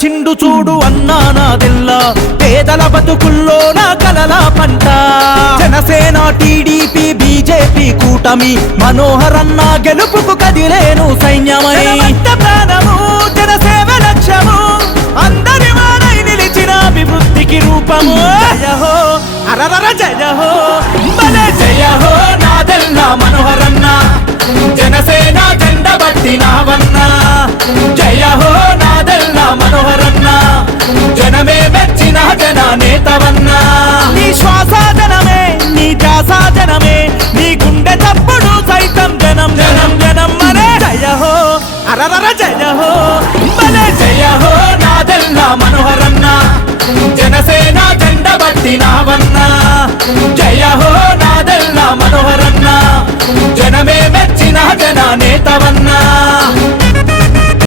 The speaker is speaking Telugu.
నిలిచిండు చూడు అన్నా నాదెల్లా పేదల బతుకుల్లో నా కలల పంట జనసేన టీడీపీ బీజేపీ కూటమి మనోహరన్న గెలుపుకు కదిలేను సైన్యమై ప్రాణము జనసేవ లక్ష్యము అందరి వారై నిలిచిన అభివృద్ధికి రూపము జయ హో అరరర జయ హో భలే జయ హో నాదెల్లా మనోహరన్న జనసేన జెండ బట్టి నావన్నా జయ హో నాదెల్లా మనోహరన్న జనమే మెచ్చిన జన నేతవన్నా నీ శ్వాస జనమే నీ ధ్యాస జనమే నీ గుండె తప్పుడు సైతం జనం జనం జనం మరే జయ హో అరరర జయ హో భలే జయ హో నాదెల్లా మనోహరన్న జనసేన జెండ బట్టి నావన్నా